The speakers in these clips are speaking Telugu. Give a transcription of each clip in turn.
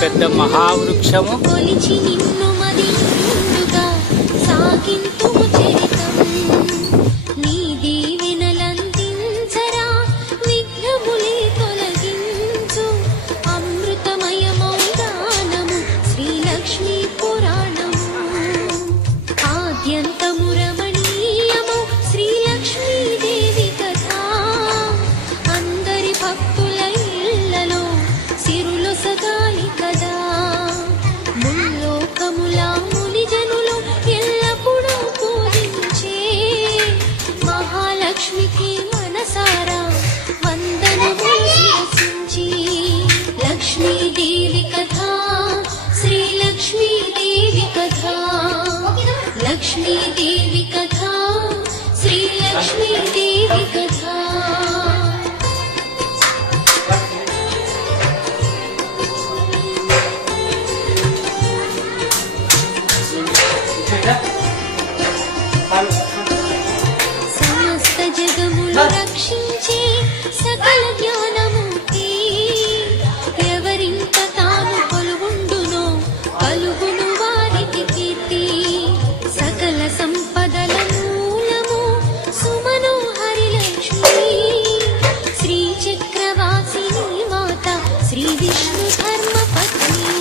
పెద్ద మహావృక్షము. लक्ष्मी देवी कथा श्री लक्ष्मी देवी कथा समस्त जगमुनु रक्षिंचे सकल ज्ञानमूर्ति ఎవరింత తాను కొలువుండునో కలుగును వారికి కీర్తి సకల సంపదల మూలము సుమనోహరి లక్ష్మి శ్రీ చక్రవాసిని మాత శ్రీ విష్ణు ధర్మ పత్ని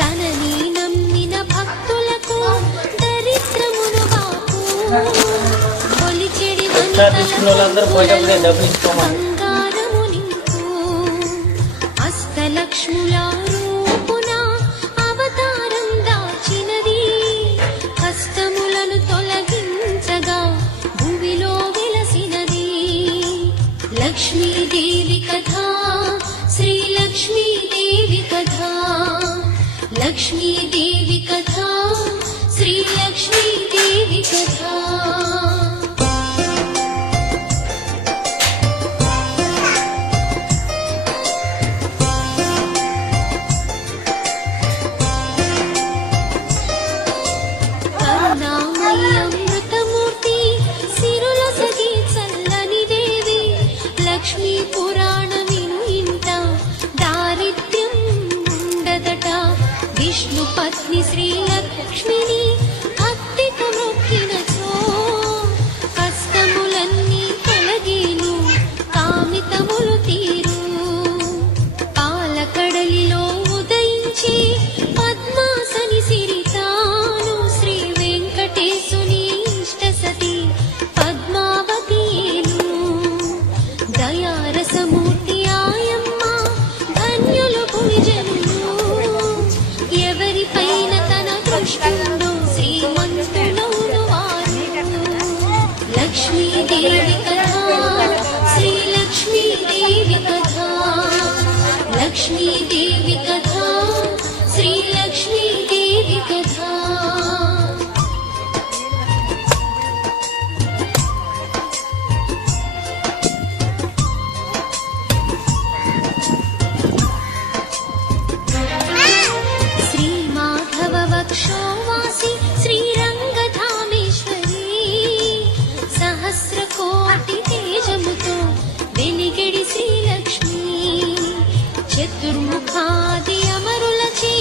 తనని నమ్మిన భక్తులకు దరిద్రమును బాపు కొలిచెడి బంగారము నింపు అష్టలక్ష్ముల రూపున అవతారం దాచినది కష్టములను తొలగించగా భూమిలో వెలసినది లక్ష్మీదేవి కథ శ్రీ లక్ష్మీదేవి కథ లక్ష్మీదేవి కథ శ్రీ లక్ష్మీదేవి కథ అమృతమూర్తి సిరుల సగి చల్లని దేవి లక్ష్మీ పురాణ విను ఇంట దారిద్ర్యం ఉండదట విష్ణు పత్ని శ్రీ లక్ష్మిని భక్తితో మొక్కినచో కష్టములన్నీ తొలగేను కామితములు తీరు పాలకడలిలో ఉదయించి పద్మాసని సిరితాను శ్రీ వెంకటేశుని ఇష్ట సతి పద్మావతియేను దయారసమూర్తి ఆయమ్మ ధన్యులు భుజనులు ఎవరిపైన తన దృష్టిండు శ్రీమంతులవును వారు లక్ష్మీదేవి కథ శ్రీ లక్ష్మీదేవి కథ లక్ష్మీదేవి కథ శ్రీ లక్ష్మీదేవి కథ శ్రీ మాధవ వక్షోవాసి శ్రీరంగధామేశ్వరి సహస్రకోటి తేజముతో వెలిగడి శ్రీలక్ష్మి చతుర్ముఖాది అమరులచే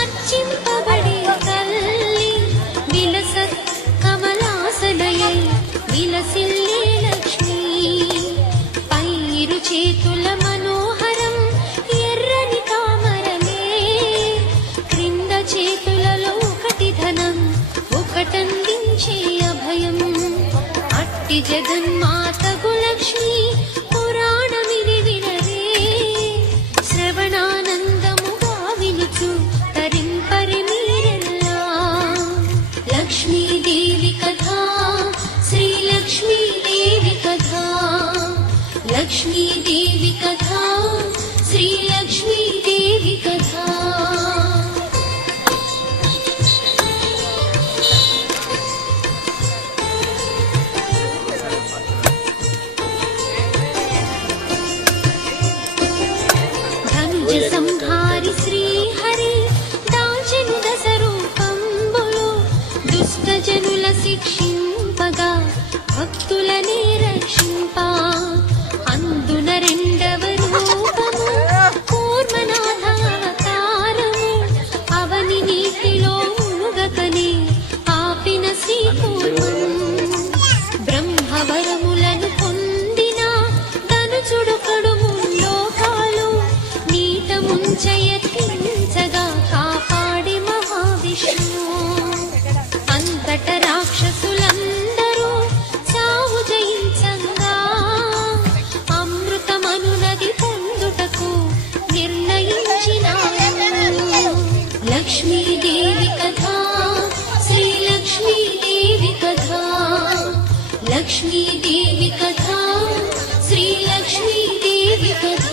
అర్చింపబడే తల్లి విలసత్ కమలాసనయై విలసిల్లే లక్ష్మి పైరు చేతుల మనోహరం ఎర్రని తామరలే క్రింద చేతులలో ఒకటి ధనం ఒకటందించే అభయం అట్టి జగన్మాతగు లక్ష్మి పురాణమిది వినరే శ్రవణానందముగా వినుచు తరింపరి మీరెల్లా లక్ష్మీదేవి కథ శ్రీ లక్ష్మీదేవి కథ లక్ష్మీదేవి కథ శ్రీ లక్ష్మీదేవి కథ ధనుజ సంహారి శ్రీహరి దాచెను దశ రూపంబులు దుష్ట జనుల శిక్షింపగా భక్తులనే రక్షింప అందున రెండవ రూపము కూర్మనాథ దాహవరములను పొందిన ధనుచుడు కడుము లోకాలు నీట ముంచయత్నించగా కాపాడి మహావిష్ణు అంతట రాక్షసులందరూ చావు జయించంగా అమృతమనునది పొందుటకు నిర్ణయించినారు లక్ష్మీదేవి కథ శ్రీలక్ష్మీదేవి కథ లక్ష్మీదేవి కథ శ్రీలక్ష్మీదేవి కథ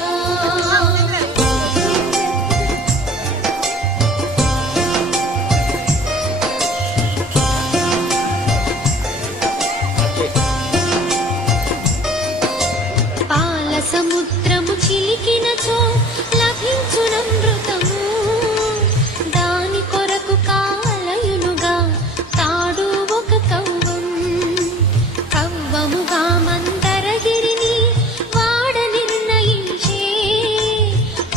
పాల సముద్రము చిలికినచో లభించునమృతము దాని కొరకు కాలయునుగా తాడు ఒక కవ్వముగా మందరగిరిని వాడ నిర్ణయించే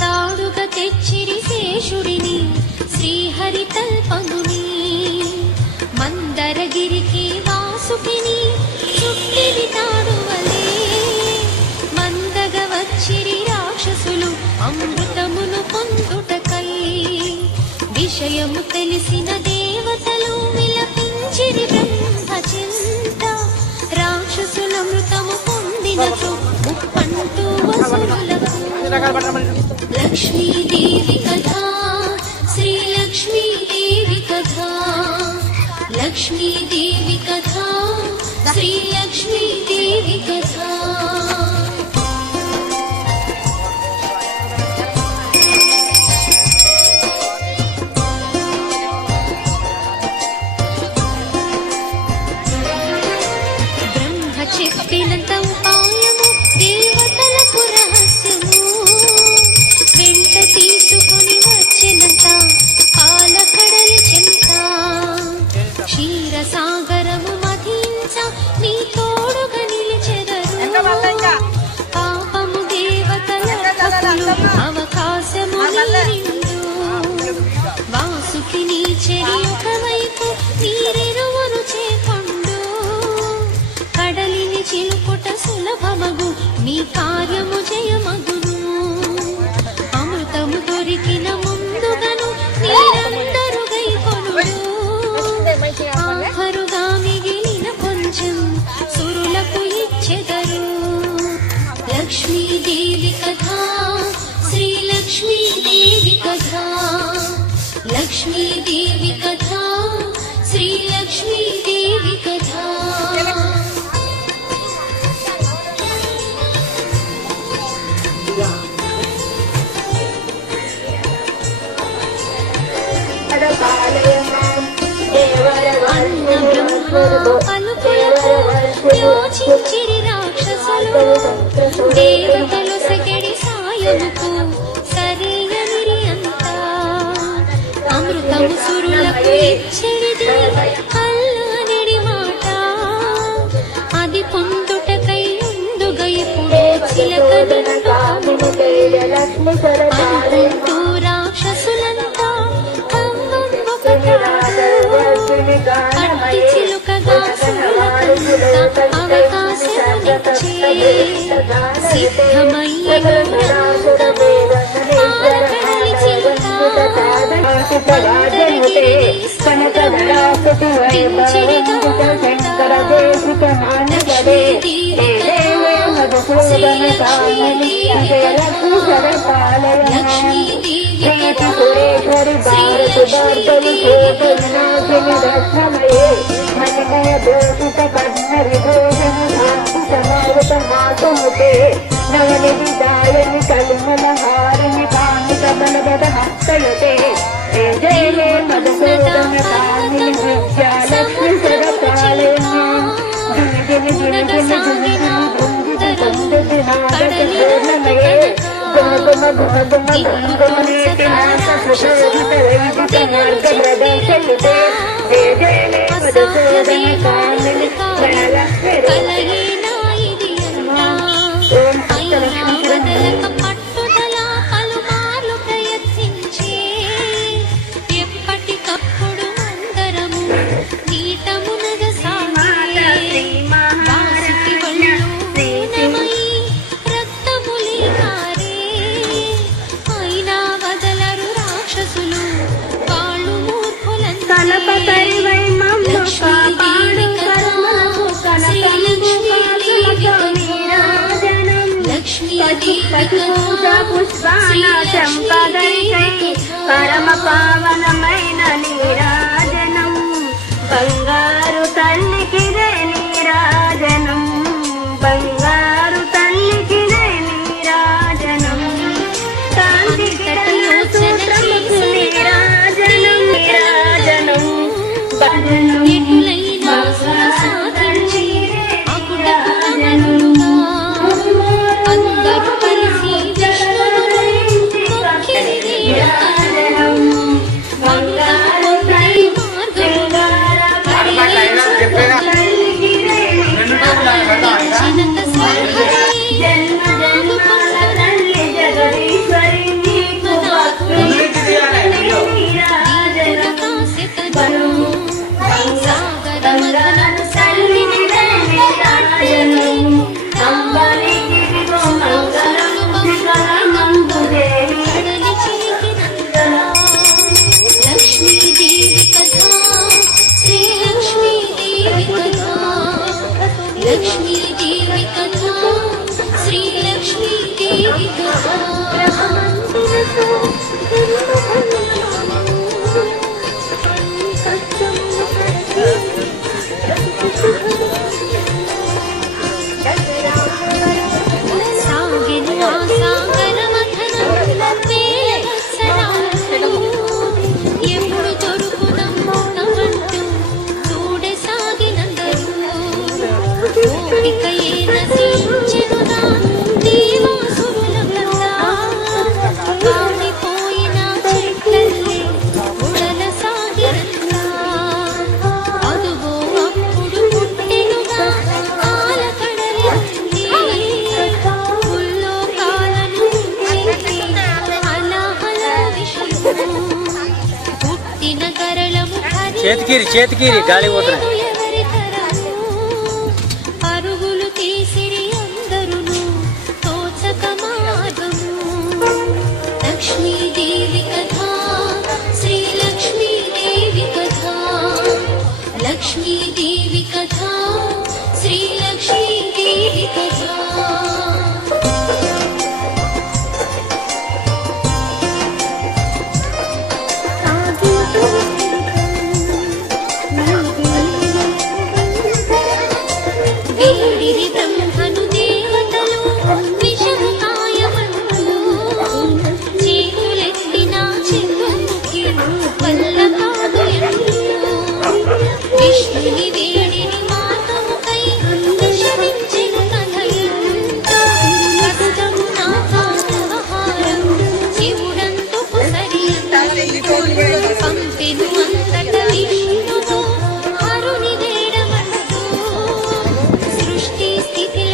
తాడుగా తెచ్చిరి శేషుడిని శ్రీహరి తల్పముని మందరగిరికి వాసుకిని చుట్టిరి తాడువలే మందగా వచ్చిరి రాక్షసులు అమృతమును పొందుటకై విషయము తెలిసిన దేవతలు విలపించిరి బ్రహ్మచింత రాక్షసులమృతము పొందినచో ముప్పంటూ వసురులకు లక్ష్మీదేవి కథ శ్రీలక్ష్మీదేవి కథ లక్ష్మీదేవి కథ శ్రీలక్ష్మీదేవి కథ చెప్పినంత ఉపాయము దేవతలకు రహస్యము వెంట తీసుకొని వచ్చినంత పాలకడలి చెంత క్షీరసాగరము మధించ మీ తోడుగా నిలిచెదరు పాపము దేవతల తప్పులు అవకాశము నిండు వాసుకి నీ చెరి ఒకవైపు నీరెరువును చేకొండు కడలిని చిలుపుట సులభమగు నీ కార్యము జయమగును అమృతము దొరికిన ముందుగను నీరందరు గైకొనుడు ఆఖరుగా మిగిలిన కొంచెం సురులకు ఇచ్చెదరు లక్ష్మీదేవి కథ శ్రీలక్ష్మీదేవి కథ లక్ష్మీదేవి కథ శ్రీలక్ష్మీదేవి కథ అన్న బ్రహ్మ పలుకులకు యోచించిరి రాక్షసులు దేవతలు సగడి సాయముకు సరియనిరి అంతా అమృతము సురులకు ఇచ్చెడిది అల్లనడి మాట అది పొందుటకై ముందుగా ఇప్పుడు చిలక నిండు అనుకుంటూ రాక్షసులంతా కవ్వం పట్టి చిలుకగా సురులకంత అవకాశమునిచ్చే సిద్ధమయ్యే రంగము పాలకడలి చిలుక మందరగిరిని సముద్రములో దించిరిగా లక్ష్మీదేవి కథ శ్రీలక్ష్మీదేవి కథ లక్ష్మీదేవి కథ శ్రీలక్ష్మీదేవి పట్టుదల పలుమార్లు ప్రయత్నించే ఎప్పటికప్పుడు అందరము నీటమునగ సాగే జ్ఞాన సంపదకై పరమ పావనమైన నీరాజనం బంగారు తల్లికిదే నీరాజనం బంగారు తల్లికిదే నీరాజనం కాంతి కిరణాల సూత్రముకు నీరాజనం నీరాజనం భజనం ఎటులైనా సాధించి అగుడగుడమనుగా అందరూ కలిసి విష్ణువును మొక్కిరి నీరాజనం బంగారు తల్లి మార్గముగా చిన్నత స్వర్గీ జన్మజన్మ తల్లి జగదీశ్వరి నీకు భక్తులు నీరాజనం బంగారు తల్లికిదే నీరాజనం అంబలికిదిగో మంగళం మంగళమంబుదేవి లక్ష్మీదేవి కథ శ్రీ లక్ష్మీదేవి కథ లక్ష్మీదేవి కథ శ్రీ లక్ష్మీదేవి కథ సాగెను ఆ సాగర మథనం వేల వత్సరాలు ఎప్పుడు దొరుకునమ్మంటూ చూడసాగినందరూ ఓపికయే నశించెనుగా దేవాసురులకల్లా కాలిపోయిన చెట్లల్లే ఉడల సాగిరంతా అదుగో అప్పుడు పుట్టెనుగా ఆలకడలి ఉల్లో కాలను హలహల విషము పుట్టిన కరళము చేతికిరి గాలి పోతున్నాయి. ఎవరి తరము పరుగులు తీసిరి అందరును తోచక మార్గము లక్ష్మీదేవి కథ శ్రీ లక్ష్మీదేవి కథ లక్ష్మీదేవి కథ శ్రీ లక్ష్మీదేవి కథ వేడిరి బ్రహ్మను దేవతలు విషము కాయమంటూ చేతులెత్తిన చెంగుముఖి వల్ల కాదు ఎంటూ విష్ణుని వేడిని మాతముకై విషమించెను కథయంట కష్టము నా కాలవహారం శివుడందుకు సరియంట పంపెను అంతట విష్ణువు హరుని వేడమంటూ సృష్టి స్థితి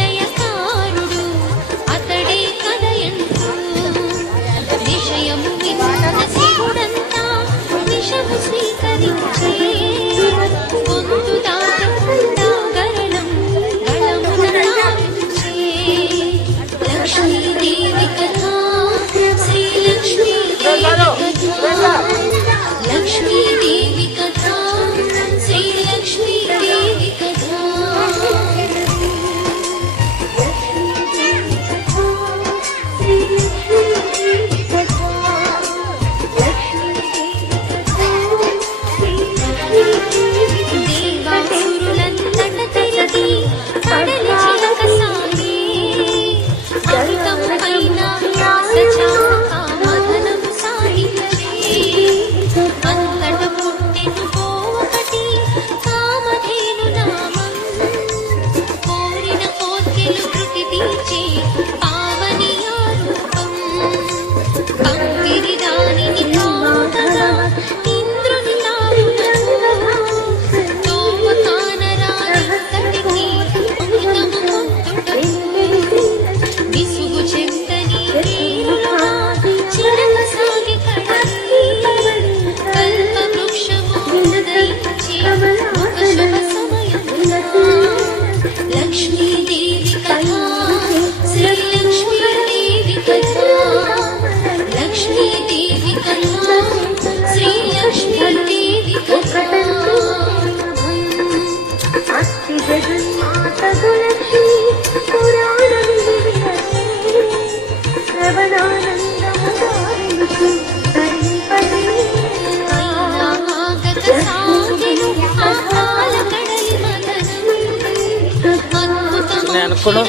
ఇప్పుడు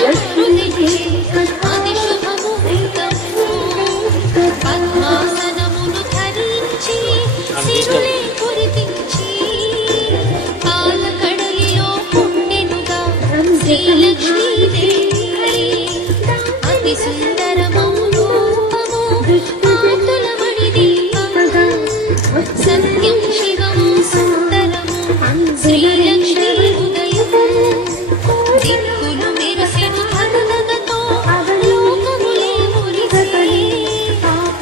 అది శుభముహూర్తము. పద్మాసనమును ధరించి సిరులే కురిపించి పాలకడలిలో పుట్టెనుగా శ్రీలక్ష్మీదేవి. అతి సుందరమము రూపము కాంతులమణి దీపము. సత్యం శివం సుందరము శ్రీలక్ష్మీ ఉదయము. దిక్కులు మెరిసెను ధగధగతో లోకములే మురిసే.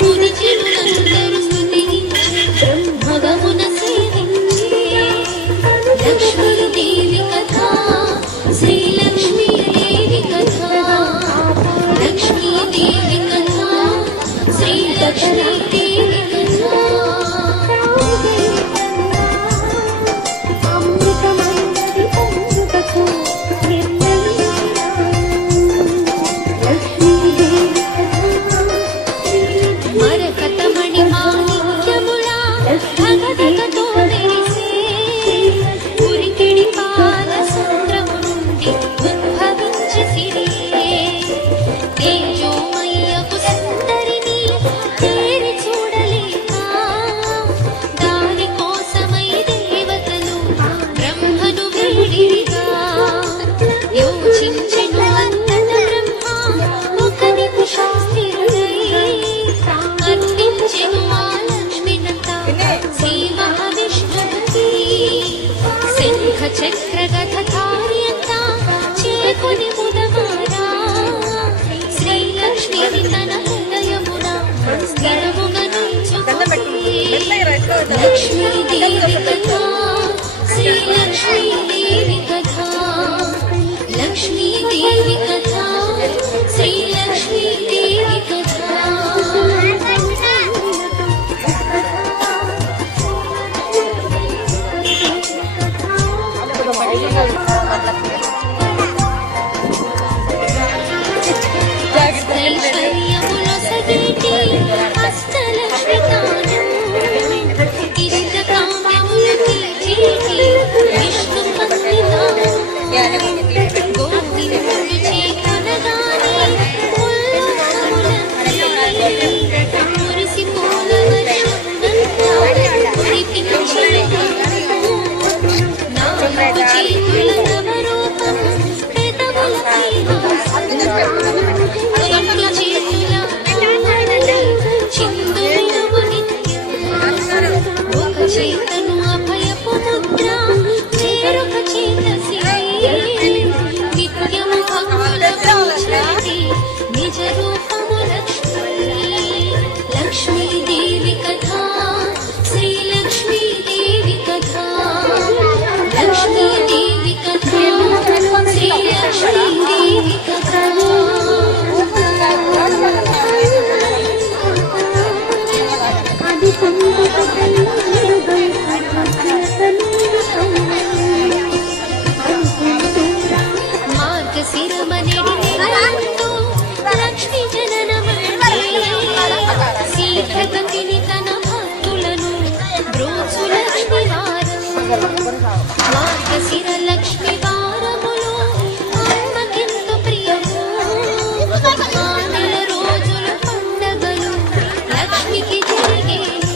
ముని చెరులందరూ స్తుతించి భగమున సేవించి లక్ష్మీదేవి కథ శ్రీలక్ష్మీదేవి కథ. లక్ష్మీదేవి కథ శ్రీలక్ష్మీదేవి కథ. మరకతమణి మాణిక్యములా ధగధగతో మెరిసే. ఉరికిడి పాల సముద్రము నుండి ఉద్భవించి సిరియే. తేజోమయ్యకు సుందరిని తేరి చూడలేక దాని కోసమై దేవతలు బ్రహ్మను వేడిగా యోచించెను. అంతట బ్రహ్మ ఒక నిమిషం స్థిరుడై అర్పించెను ఆ లక్ష్మినంత శ్రీ మహావిష్ణువుకి. శంఖ చక్ర గదధారి అంత చేకొని ముదమారా శ్రీలక్ష్మిని తన హృదయమున స్థిరముగా నిల్చుకొని. లక్ష్మీదేవి కథ శ్రీలక్ష్మీదేవి కథ. లక్ష్మీదేవి కథ శ్రీలక్ష్మీదేవి కథ. ఐశ్వర్యములొసగేటి అష్టలక్ష్మి తాను. ఇష్టకామ్యములు తీర్చేటి విష్ణు పత్ని తాను. గోవిందుడు చేకొనగానే ఉల్లాసములన్నీ మురిసిపోల వర్షందంతా కురిపించెను. నాలుగు చేతుల నవరూపం పెదవులపై హాసం. రెండు చేతుల చిందులము నిత్యం. ఒక చేతను అభయపు ముద్ర వేరొక చేత సిరి. నిత్యము భక్తుల పూజారి నిజ రూపము లక్ష్మీ. లక్ష్మీదేవి కథ శ్రీలక్ష్మీదేవి కథ. లక్ష్మీదేవి కథ శ్రీలక్ష్మీదేవి కథ. మార్గశిరమనిడి నెలంతో లక్ష్మీ జననమంటే శీఘ్రగతిని తన భక్తులను బ్రోచు లక్ష్మి వారం. మార్గశిర లక్ష్మి వారములో అమ్మకెంతో ప్రియము. ఆ నెల రోజుల పండగలు లక్ష్మికి జరిగేను.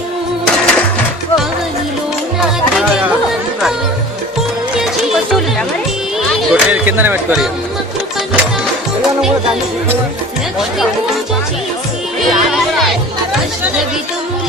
అవనిలో నాటి వెలుగంతా పుణ్య జీవులండి. గొడ్డలి కిందనే పెట్టుకోరు ఇక. అమ్మ కృపను లక్ష్మి పూజ చేసి అష్టవిధముల